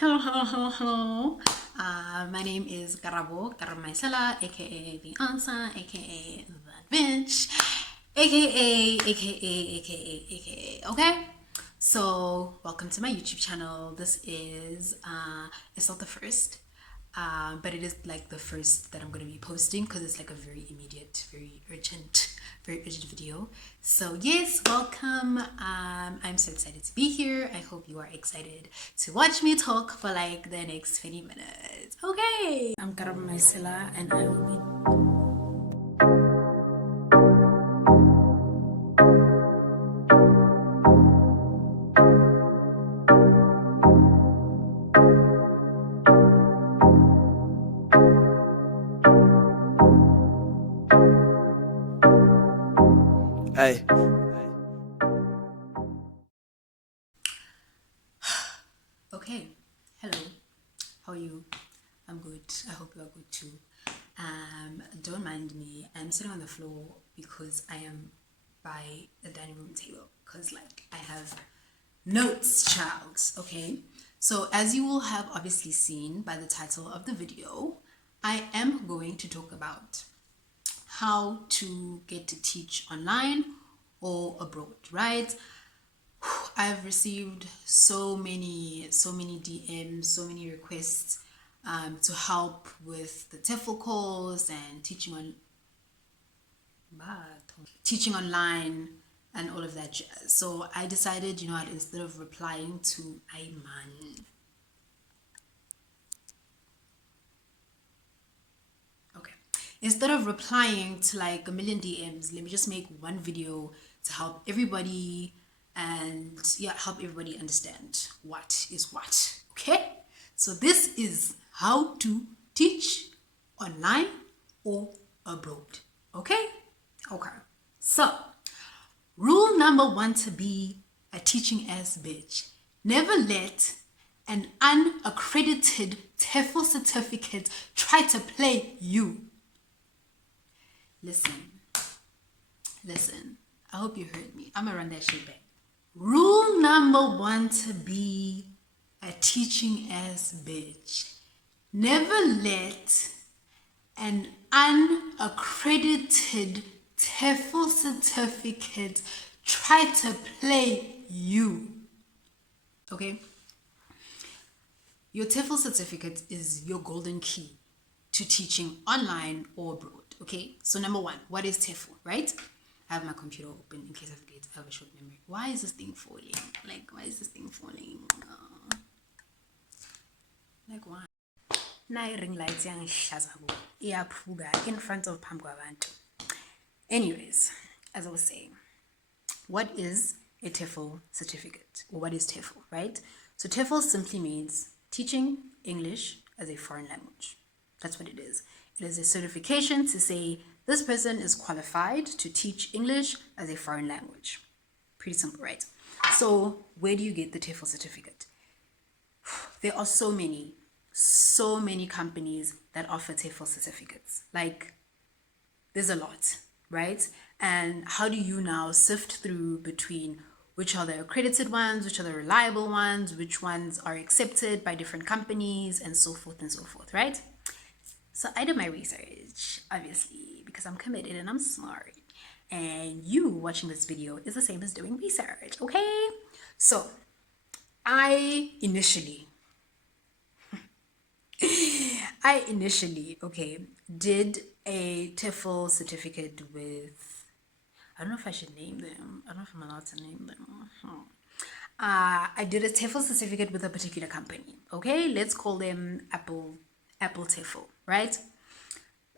Hello, hello, hello, hello. My name is Garabo Garamaisela, aka the answer, aka that bitch, aka. Okay. So, welcome to my YouTube channel. This is it's not the first, but it is like the first that I'm gonna be posting because it's like a very immediate, very urgent video. So yes, welcome. I'm so excited to be here. I hope you are excited to watch me talk for like the next 20 minutes. Okay. I'm Karama Maisela and I will be Hey, okay. Hello. How are you? I'm good. I hope you are good too. Don't mind me. I'm sitting on the floor because I am by the dining room table because like I have notes, child. Okay. So as you will have obviously seen by the title of the video, I am going to talk about how to get to teach online or abroad, right? I've received so many DMs, so many requests to help with the TEFL course and teaching online and all of that jazz. So I decided, instead of replying to Ayman, okay, instead of replying to like a million DMs, let me just make one video to help everybody and yeah, help everybody understand what is what. Okay, so this is how to teach online or abroad. Okay, so rule number one to be a teaching ass bitch: never let an unaccredited TEFL certificate try to play you. Listen, I hope you heard me. I'm gonna run that shit back. Rule number one to be a teaching ass bitch: never let an unaccredited TEFL certificate try to play you. Okay? Your TEFL certificate is your golden key to teaching online or abroad. Okay, so number one, what is TEFL, right? I have my computer open in case I forget. I have a short memory. Why is this thing falling? Why is this thing falling? Why? Na ring lights in front of phambi kwabantu. Anyways, as I was saying, what is a TEFL certificate? Or what is TEFL, right? So TEFL simply means teaching English as a foreign language. That's what it is. It is a certification to say this person is qualified to teach English as a foreign language. Pretty simple, right? So where do you get the TEFL certificate? There are so many companies that offer TEFL certificates. Like, there's a lot, right? And how do you now sift through between which are the accredited ones, which are the reliable ones, which ones are accepted by different companies, and so forth, right? So I did my research, obviously, because I'm committed and I'm smart. And you watching this video is the same as doing research, okay? So I initially, did a TEFL certificate with, I don't know if I should name them. I don't know if I'm allowed to name them. I did a TEFL certificate with a particular company. Okay, let's call them Apple TEFL, right?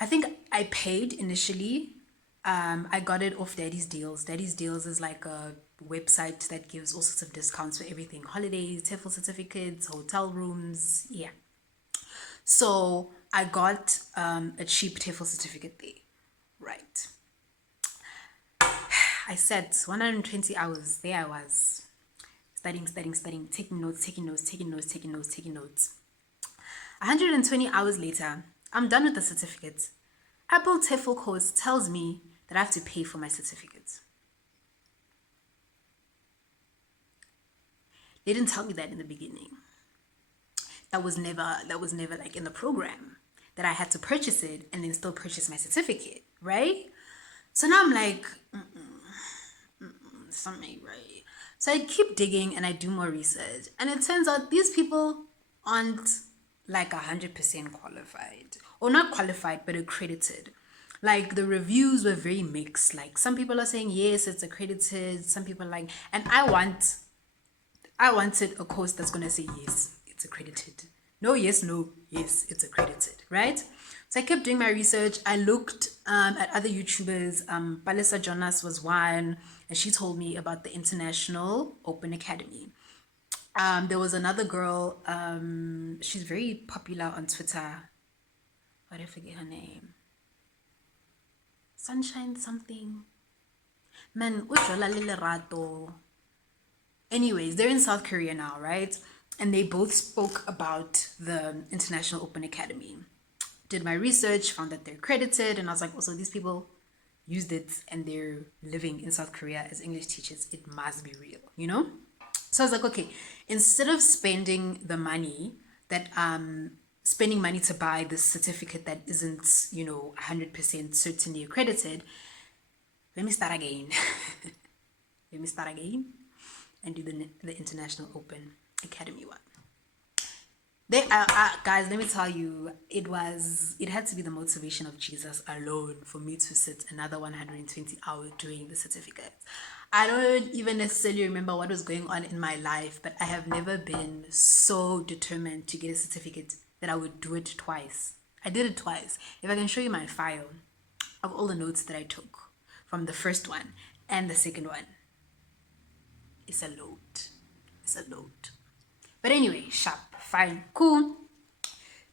I think I paid initially. I got it off Daddy's Deals. Daddy's Deals is like a website that gives all sorts of discounts for everything: holidays, TEFL certificates, hotel rooms. Yeah. So I got a cheap TEFL certificate there, right? I sat 120 hours. There I was, studying, taking notes. 120 hours later, I'm done with the certificate. Apple TEFL course tells me that I have to pay for my certificate. They didn't tell me that in the beginning. That was never like in the program, that I had to purchase it and then still purchase my certificate, right? So now I'm like, something right. So I keep digging and I do more research, and it turns out these people aren't like 100% qualified, or not qualified but accredited. Like the reviews were very mixed. Like some people are saying yes, it's accredited. Some people are like, and I wanted a course that's gonna say yes, it's accredited. No, yes, no, yes, it's accredited, right? So I kept doing my research. I looked at other YouTubers. Palisa Jonas was one, and she told me about the International Open Academy. There was another girl. She's very popular on Twitter. Why did I forget her name? Sunshine something. Man, Ujola Lilerato. Anyways, they're in South Korea now, right? And they both spoke about the International Open Academy. Did my research, found that they're accredited, and I was like, also, these people used it and they're living in South Korea as English teachers. It must be real, you know? So I was like, okay, instead of spending the money that spending money to buy this certificate that isn't, 100% certainly accredited, let me start again. Let me start again and do the International Open Academy one. They guys, let me tell you, it had to be the motivation of Jesus alone for me to sit another 120 hours doing the certificate. I don't even necessarily remember what was going on in my life, but I have never been so determined to get a certificate that I would do it twice. I did it twice. If I can show you my file of all the notes that I took from the first one and the second one, it's a load. It's a load. But anyway, sharp, fine, cool.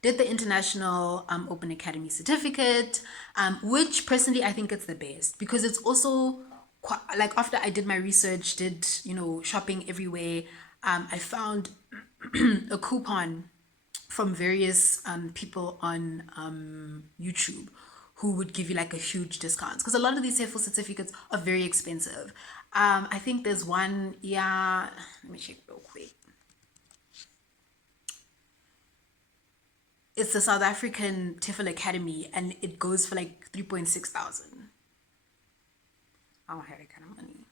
Did the International Open Academy certificate, which personally I think it's the best because it's also like after I did my research, did shopping everywhere, I found a coupon from various people on YouTube who would give you like a huge discount because a lot of these TEFL certificates are very expensive. I think there's one, yeah, let me check real quick. It's the South African TEFL Academy and it goes for like 3.6 thousand. I don't have that kind of money.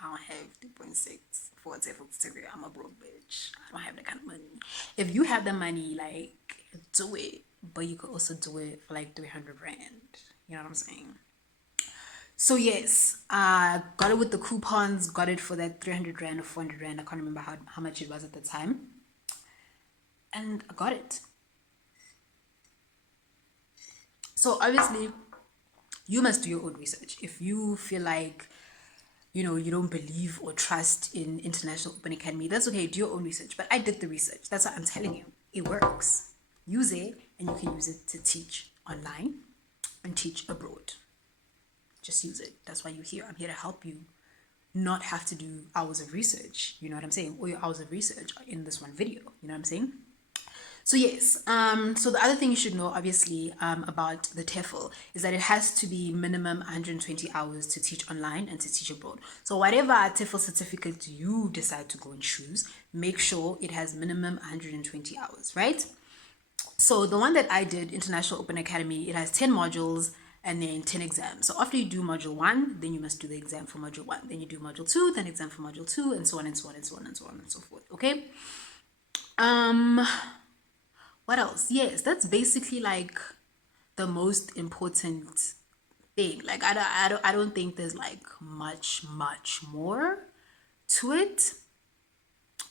I don't have 3.6 for a TEFL certificate. I'm a broke bitch. I don't have that kind of money. If you have the money, like, do it. But you could also do it for like 300 rand. You know what I'm saying? So yes, got it with the coupons, got it for that 300 rand or 400 rand. I can't remember how much it was at the time. And I got it. So obviously, you must do your own research. If you feel like, you don't believe or trust in International Open Academy, that's okay, do your own research. But I did the research. That's what I'm telling you. It works. Use it, and you can use it to teach online and teach abroad. Just use it. That's why you're here. I'm here to help you not have to do hours of research. You know what I'm saying? Or your hours of research in this one video. You know what I'm saying? So yes, so the other thing you should know, obviously, about the TEFL is that it has to be minimum 120 hours to teach online and to teach abroad. So whatever TEFL certificate you decide to go and choose, make sure it has minimum 120 hours, right? So the one that I did, International Open Academy, it has 10 modules and then 10 exams. So after you do module 1, then you must do the exam for module 1. Then you do module 2, then exam for module 2, and so on and so on and so on and so on and so forth. Okay? What else? Yes, that's basically like the most important thing. Like I don't think there's like much more to it.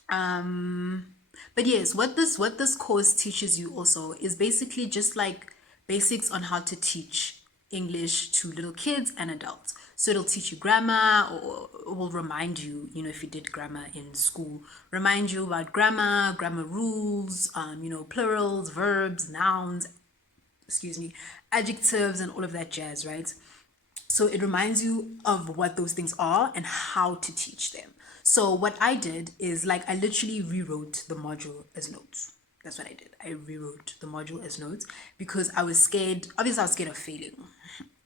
But yes, what this course teaches you also is basically just like basics on how to teach English to little kids and adults. So it'll teach you grammar, or will remind you, if you did grammar in school, remind you about grammar rules, plurals, verbs, nouns, adjectives, and all of that jazz, right? So it reminds you of what those things are and how to teach them. So what I did is like I literally rewrote the module as notes. That's what I did. I rewrote the module as notes because I was scared. Obviously, I was scared of failing.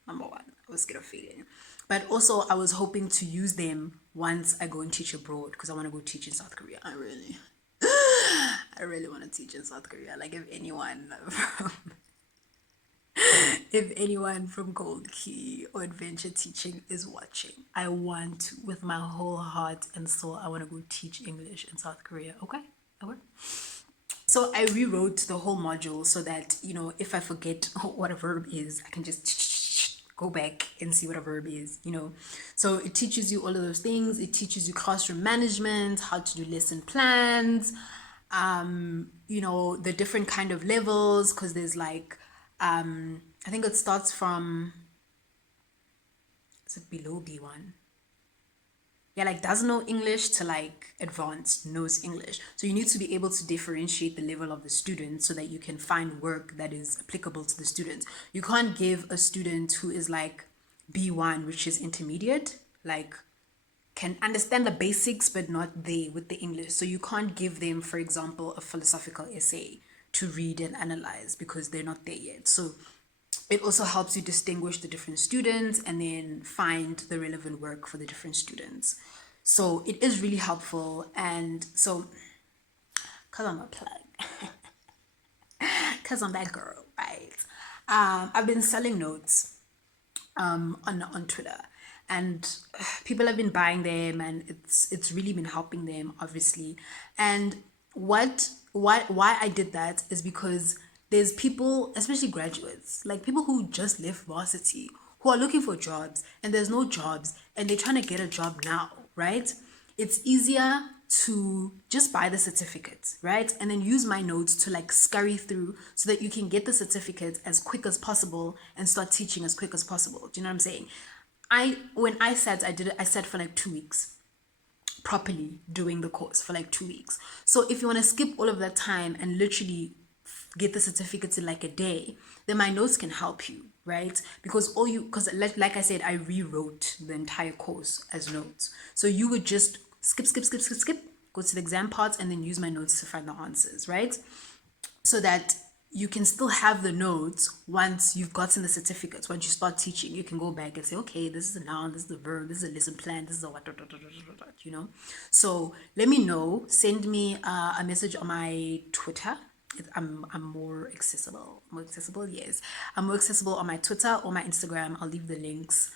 Number one, I was scared of failing. But also, I was hoping to use them once I go and teach abroad because I want to go teach in South Korea. I really want to teach in South Korea. Like, if anyone from Gold Key or Adventure Teaching is watching, I want to, with my whole heart and soul, I want to go teach English in South Korea. Okay? Okay. So I rewrote the whole module so that, if I forget what a verb is, I can just go back and see what a verb is. So it teaches you all of those things. It teaches you classroom management, how to do lesson plans, the different kind of levels, because there's like, I think it starts from, is it below B1? Yeah, like doesn't know English to like advanced knows English. So you need to be able to differentiate the level of the student so that you can find work that is applicable to the student. You can't give a student who is like B1, which is intermediate, like can understand the basics but not there with the English. So you can't give them, for example, a philosophical essay to read and analyze because they're not there yet. So it also helps you distinguish the different students and then find the relevant work for the different students. So it is really helpful. And so, because I'm a plug, because I'm that girl, right? I've been selling notes on Twitter, and people have been buying them, and it's really been helping them, obviously. And why I did that is because there's people, especially graduates, like people who just left varsity, who are looking for jobs, and there's no jobs, and they're trying to get a job now, right? It's easier to just buy the certificate, right? And then use my notes to like scurry through so that you can get the certificate as quick as possible and start teaching as quick as possible. Do you know what I'm saying? When I sat, I sat for like 2 weeks properly doing the course for like 2 weeks. So if you want to skip all of that time and literally get the certificates in like a day, then my notes can help you, right? Because like I said, I rewrote the entire course as notes. So you would just skip, go to the exam parts and then use my notes to find the answers, right? So that you can still have the notes once you've gotten the certificates. Once you start teaching, you can go back and say, okay, this is a noun, this is a verb, this is a lesson plan, this is a what. So let me know. Send me a message on my Twitter. I'm more accessible. Yes. I'm more accessible on my Twitter or my Instagram. I'll leave the links.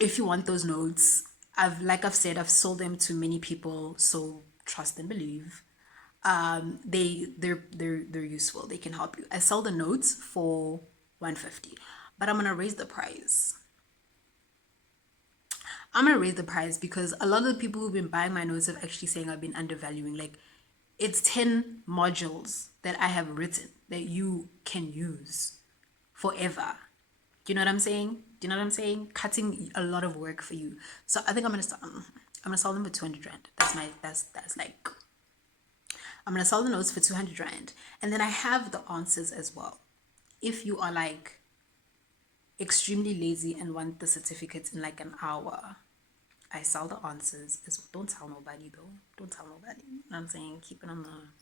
If you want those notes, I've said, I've sold them to many people, so trust and believe. They're useful. They can help you. I sell the notes for 150, but I'm gonna raise the price. Because a lot of the people who've been buying my notes are actually saying I've been undervaluing. Like, it's 10 modules that I have written that you can use forever. Do you know what I'm saying? Cutting a lot of work for you. So I think I'm gonna sell them for 200 rand. That's like, I'm gonna sell the notes for 200 rand, and then I have the answers as well. If you are like extremely lazy and want the certificates in like an hour, I sell the answers. Don't tell nobody though. Don't tell nobody. You know what I'm saying? Keep it on the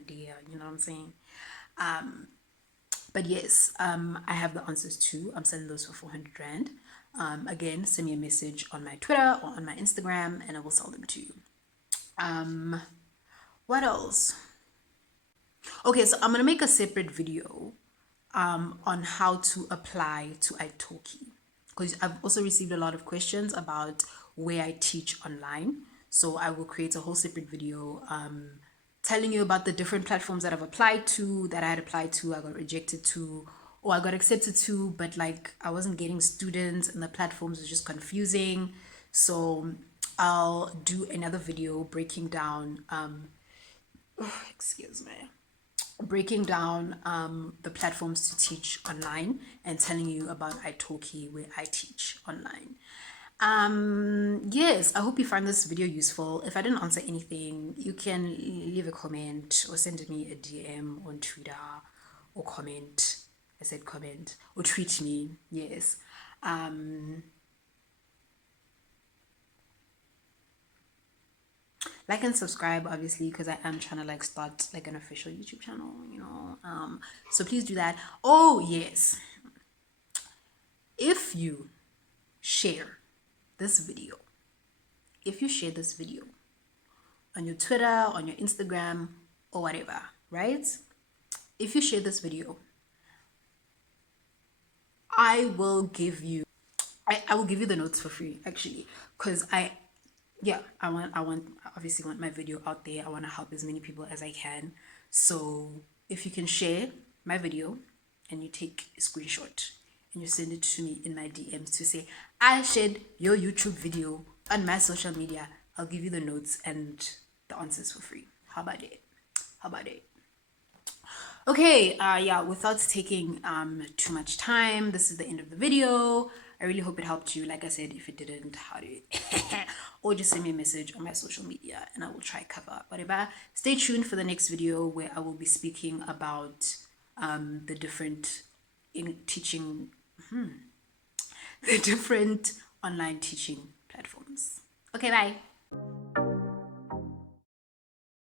DL. You know what I'm saying? But yes, I have the answers too. I'm selling those for 400 rand. Again, send me a message on my Twitter or on my Instagram, and I will sell them to you. What else? Okay, so I'm gonna make a separate video on how to apply to Italki, because I've also received a lot of questions about where I teach online. So I will create a whole separate video telling you about the different platforms that I've applied to, that I had applied to, I got rejected to, or I got accepted to, but like I wasn't getting students and the platforms were just confusing. So I'll do another video breaking down excuse me, breaking down the platforms to teach online and telling you about Italki, where I teach online. Yes, I hope you find this video useful. If I didn't answer anything, you can leave a comment or send me a DM on Twitter, or comment. I said comment, or tweet me. Yes. Like and subscribe, obviously, because I am trying to like start like an official YouTube channel. So please do that. Oh yes, if you share this video, on your Twitter, on your Instagram, or whatever, right? If you share this video, I will give you I will give you the notes for free actually, because I obviously want my video out there. I want to help as many people as I can. So if you can share my video and you take a screenshot and you send it to me in my DMs to say I shared your YouTube video on my social media, I'll give you the notes and the answers for free. How about it? How about it? Okay, yeah, without taking too much time, this is the end of the video. I really hope it helped you. Like I said, if it didn't, how do you or just send me a message on my social media and I will try cover up whatever. Stay tuned for the next video where I will be speaking about the different in teaching the different online teaching platforms. Okay, bye.